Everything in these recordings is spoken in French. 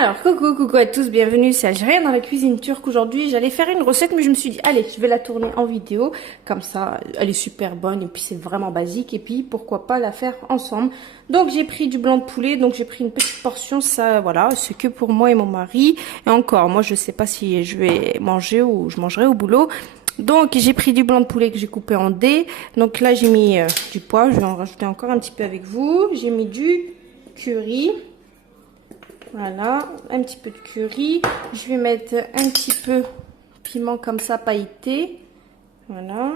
Alors, coucou à tous, bienvenue, c'est Algérien dans la cuisine turque. Aujourd'hui, j'allais faire une recette, mais je me suis dit, allez, je vais la tourner en vidéo. Comme ça, elle est super bonne et puis c'est vraiment basique. Et puis, pourquoi pas la faire ensemble. Donc, j'ai pris du blanc de poulet, donc j'ai pris une petite portion. Ça, voilà, c'est que pour moi et mon mari. Et encore, moi, je sais pas si je vais manger ou je mangerai au boulot. Donc, j'ai pris du blanc de poulet que j'ai coupé en dés. Donc là, j'ai mis du poivre. Je vais en rajouter encore un petit peu avec vous. J'ai mis du curry. Voilà, un petit peu de curry. Je vais mettre un petit peu piment comme ça, pailleté. Voilà.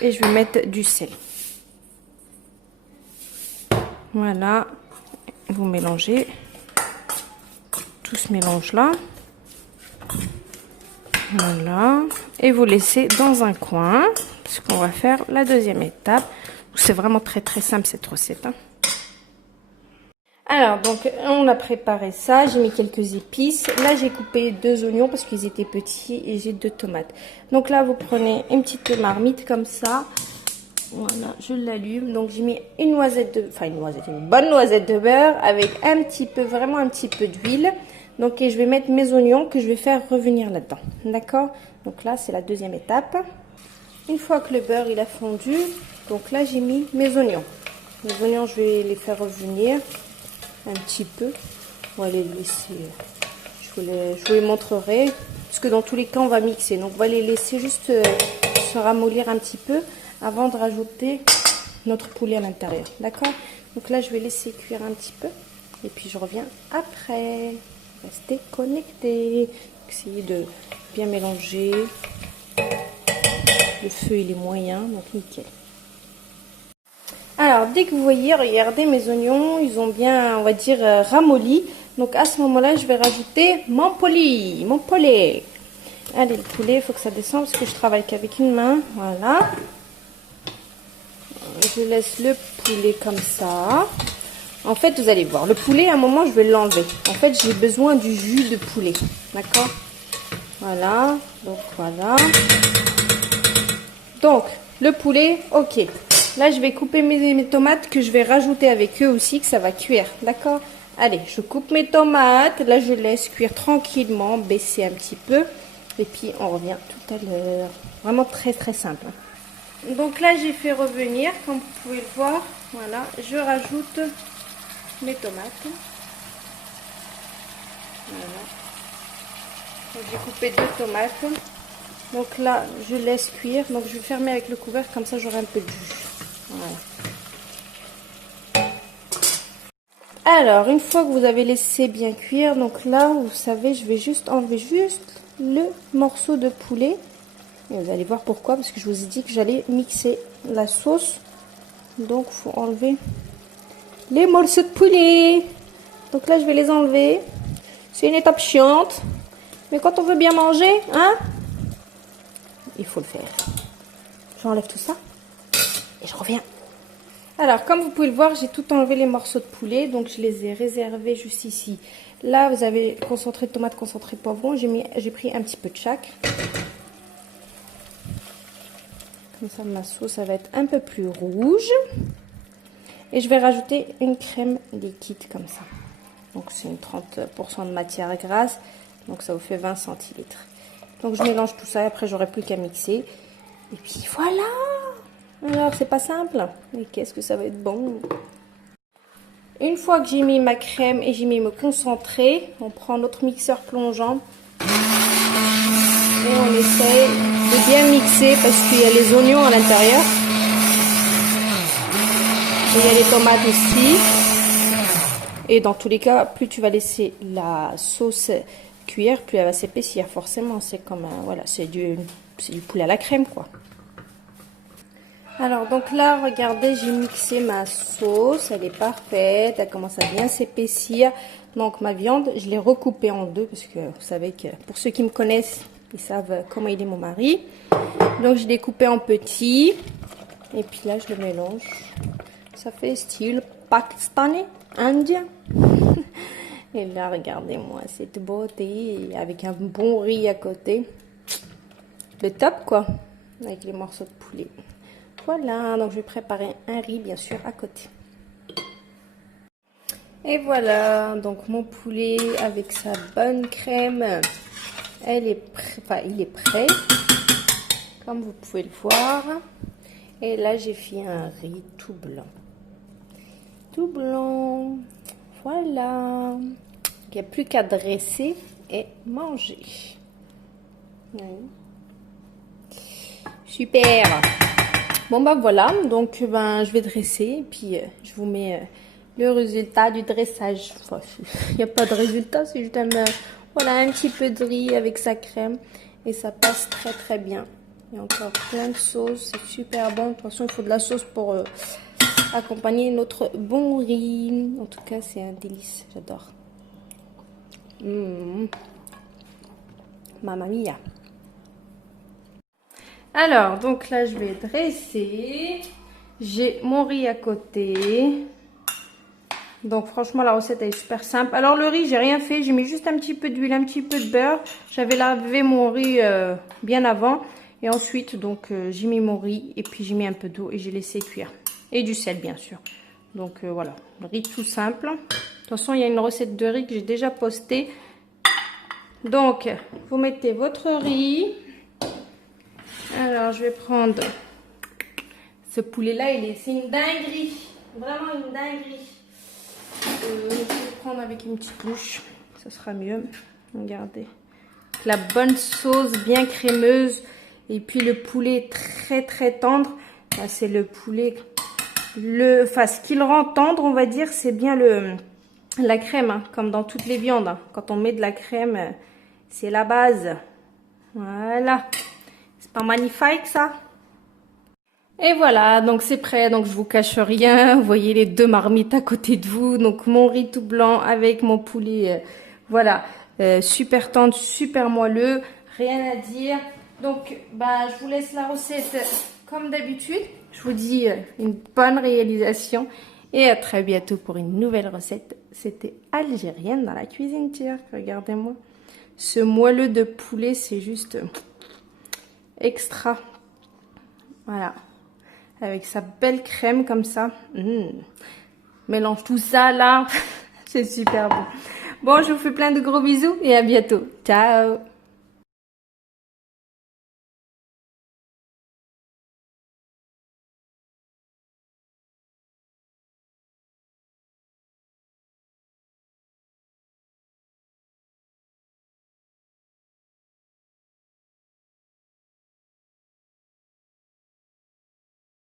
Et je vais mettre du sel. Voilà. Vous mélangez tout ce mélange-là. Voilà. Et vous laissez dans un coin. Parce qu'on va faire la deuxième étape. C'est vraiment très simple cette recette, hein. Alors, donc, on a préparé ça. J'ai mis quelques épices. Là, j'ai coupé 2 oignons parce qu'ils étaient petits et j'ai 2 tomates. Donc là, vous prenez une petite marmite comme ça. Voilà, je l'allume. Donc, j'ai mis une bonne noisette de beurre avec un petit peu, vraiment un petit peu d'huile. Donc, et je vais mettre mes oignons que je vais faire revenir là-dedans. D'accord? Donc là, c'est la deuxième étape. Une fois que le beurre, il a fondu, donc là, j'ai mis mes oignons. Les oignons, je vais les faire revenir un petit peu. On va les laisser, je vous les montrerai, parce que dans tous les cas on va mixer, donc on va les laisser juste se ramollir un petit peu avant de rajouter notre poulet à l'intérieur, d'accord? Donc là je vais laisser cuire un petit peu et puis je reviens après. Restez connectés, essayez de bien mélanger. Le feu il est moyen, donc nickel. Alors, dès que vous voyez, regardez, mes oignons, ils ont bien, on va dire, ramolli. Donc, à ce moment-là, je vais rajouter mon poulet. Allez, le poulet, il faut que ça descende parce que je travaille qu'avec une main. Voilà. Je laisse le poulet comme ça. En fait, vous allez voir, le poulet, à un moment, je vais l'enlever. En fait, j'ai besoin du jus de poulet. D'accord? Voilà. Donc, voilà. Donc, le poulet, ok. Là, je vais couper mes tomates que je vais rajouter avec eux aussi, que ça va cuire. D'accord? Allez, je coupe mes tomates. Là, je laisse cuire tranquillement, baisser un petit peu. Et puis, on revient tout à l'heure. Vraiment très simple. Donc là, j'ai fait revenir, comme vous pouvez le voir. Voilà, je rajoute mes tomates. Voilà. J'ai coupé 2 tomates. Donc là, je laisse cuire. Donc, je vais fermer avec le couvercle, comme ça, j'aurai un peu de jus. Voilà. Alors, une fois que vous avez laissé bien cuire, donc là, vous savez, je vais juste enlever le morceau de poulet. Et vous allez voir pourquoi, parce que je vous ai dit que j'allais mixer la sauce. Donc, il faut enlever les morceaux de poulet. Donc là, je vais les enlever. C'est une étape chiante. Mais quand on veut bien manger, hein, il faut le faire. J'enlève tout ça et je reviens. Alors, comme vous pouvez le voir, j'ai tout enlevé les morceaux de poulet. Donc, je les ai réservés juste ici. Là, vous avez concentré de tomate, concentré de poivron. J'ai pris un petit peu de chaque. Comme ça, ma sauce, ça va être un peu plus rouge. Et je vais rajouter une crème liquide comme ça. Donc, c'est une 30% de matière grasse. Donc, ça vous fait 20 centilitres. Donc, je mélange tout ça. Et après, j'aurai plus qu'à mixer. Et puis, voilà! Alors, c'est pas simple, mais qu'est-ce que ça va être bon. Une fois que j'ai mis ma crème et j'ai mis mon concentré, on prend notre mixeur plongeant et on essaye de bien mixer parce qu'il y a les oignons à l'intérieur. Et il y a les tomates aussi. Et dans tous les cas, plus tu vas laisser la sauce cuire, plus elle va s'épaissir. Forcément, c'est comme voilà, c'est du poulet à la crème, quoi. Alors, donc là, regardez, j'ai mixé ma sauce. Elle est parfaite. Elle commence à bien s'épaissir. Donc, ma viande, je l'ai recoupée en 2 parce que vous savez que pour ceux qui me connaissent, ils savent comment il est mon mari. Donc, je l'ai coupé en petits. Et puis là, je le mélange. Ça fait style pakistanais, indien. Et là, regardez-moi cette beauté avec un bon riz à côté. Le top, quoi. Avec les morceaux de poulet. Voilà, donc je vais préparer un riz bien sûr à côté. Et voilà, donc mon poulet avec sa bonne crème, il est prêt, comme vous pouvez le voir. Et là, j'ai fait un riz tout blanc. Tout blanc, voilà. Il n'y a plus qu'à dresser et manger. Oui. Super. Bon ben voilà, donc je vais dresser et puis je vous mets le résultat du dressage. Enfin, il n'y a pas de résultat, c'est juste voilà, un petit peu de riz avec sa crème et ça passe très très bien. Il y a encore plein de sauce, c'est super bon. De toute façon, il faut de la sauce pour accompagner notre bon riz. En tout cas, c'est un délice, j'adore. Mamma mia. Alors, donc là, je vais dresser. J'ai mon riz à côté. Donc, franchement, la recette est super simple. Alors, le riz, j'ai rien fait. J'ai mis juste un petit peu d'huile, un petit peu de beurre. J'avais lavé mon riz bien avant. Et ensuite, donc, j'ai mis mon riz et puis j'ai mis un peu d'eau et j'ai laissé cuire. Et du sel, bien sûr. Donc, voilà. Le riz tout simple. De toute façon, il y a une recette de riz que j'ai déjà postée. Donc, vous mettez votre riz. Alors, je vais prendre ce poulet-là, c'est une dinguerie. Vraiment une dinguerie. Je vais le prendre avec une petite louche. Ça sera mieux. Regardez. La bonne sauce bien crémeuse. Et puis le poulet très très tendre. C'est le poulet. Ce qui le rend tendre, on va dire, c'est bien la crème. Hein, comme dans toutes les viandes. Hein. Quand on met de la crème, c'est la base. Voilà. C'est pas magnifique ça? Et voilà, donc c'est prêt, donc je vous cache rien. Vous voyez les deux marmites à côté de vous. Donc mon riz tout blanc avec mon poulet, voilà, super tendre, super moelleux, rien à dire. Donc je vous laisse la recette comme d'habitude. Je vous dis une bonne réalisation et à très bientôt pour une nouvelle recette. C'était Algérienne dans la cuisine turque, regardez-moi. Ce moelleux de poulet, c'est juste extra. Voilà. Avec sa belle crème comme ça. Mélange tout ça là. C'est super bon. Bon, je vous fais plein de gros bisous et à bientôt. Ciao.